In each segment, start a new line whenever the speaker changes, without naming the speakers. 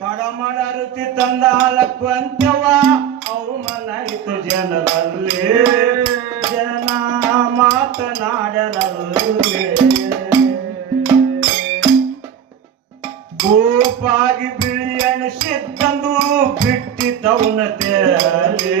ತಡಮಡರುತಿ ತಂದ ಹಾಲಕ್ಕಂತವ ಅವು ಇತ್ತು ಜನರಲ್ಲಿ. ಜನ ಮಾತನಾಡರಲ್ಲಿ. ಗೋಪಾಗಿ ಬಿಳಿ ಅಣಿಸಿದ್ದಂದು ಬಿಟ್ಟಿದ್ದವನತೆಯಲ್ಲಿ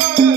Thank you.